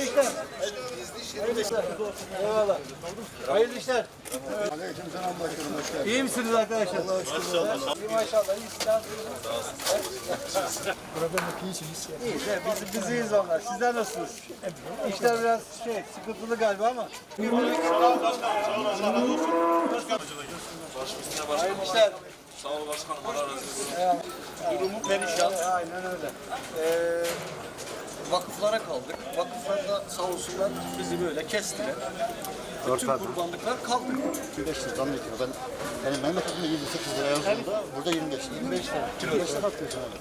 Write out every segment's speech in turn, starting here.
Hayırlı işler. Hayırlı işler. Eyvallah. Hayırlı işler. Aleykümselam başkanım hoş geldin. İyi misiniz arkadaşlar? Allah'a şükür. İyi maşallah. İyisiniz. Problemik iyisiniz. İyi biz, biz iyiyiz onlar. Sizler nasılsınız? İşler biraz şey sıkıntılı galiba ama. Hayırlı işler. Sağ ol başkanım. Allah razı olsun. Durumu perişan. Aynen öyle. Ee, vakıflara kaldık. Vakıflar da sağ olsunlar bizi böyle kestiler. Bütün kurbanlıklar kaldı. 25 lira zam yapıyor. Ben, benim memleketimde 28 lira yazıldı. Burada 25 lira. 25 lira. 25 lira bakıyorsun abi.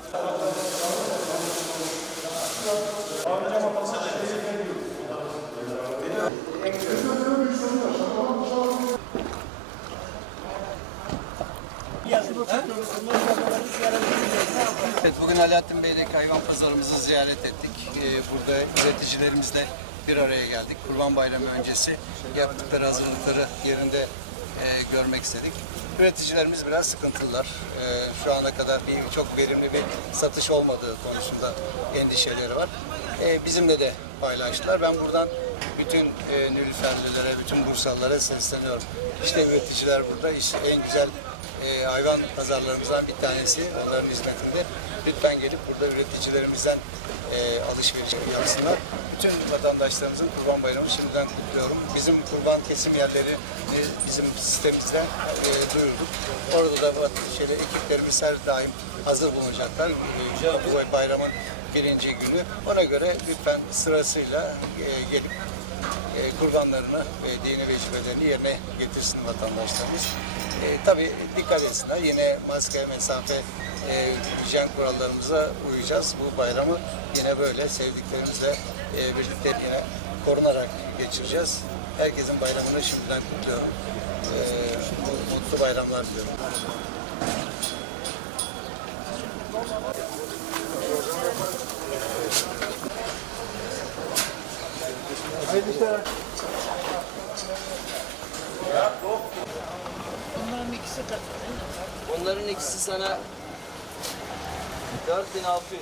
Evet, bugün Alaaddin Bey'le hayvan pazarımızı ziyaret ettik. Ee, burada üreticilerimizle bir araya geldik. Kurban Bayramı öncesi yaptıkları hazırlıkları yerinde e, görmek istedik. Üreticilerimiz biraz sıkıntılılar. Ee, şu ana kadar bir, çok verimli bir satış olmadığı konusunda endişeleri var. Ee, bizimle de paylaştılar. Ben buradan bütün e, Nülüferlilere, bütün Bursalılara sesleniyorum. İşte üreticiler burada, işte en güzel e, hayvan pazarlarımızdan bir tanesi onların hizmetinde. Lütfen gelip burada üreticilerimizden e, alışveriş yapsınlar. Bütün vatandaşlarımızın Kurban Bayramı şimdiden kutluyorum. Bizim kurban kesim yerleri e, bizim sistemimizden e, duyurduk. Orada da bu şeyle ekiplerimiz her daim hazır bulunacaklar. E, bu bayramın birinci günü. Ona göre lütfen sırasıyla e, gelip e, kurbanlarını ve dini vecibelerini yerine getirsin vatandaşlarımız. E, tabii dikkat etsinler. Yine maske, mesafe, e, hijyen kurallarımıza uyacağız. Bu bayramı yine böyle sevdiklerimizle e, birlikte yine korunarak geçireceğiz. Herkesin bayramını şimdiden kutluyorum. E, mutlu bayramlar diliyorum. Hayırlı işler. Bunların ikisi sana 4600.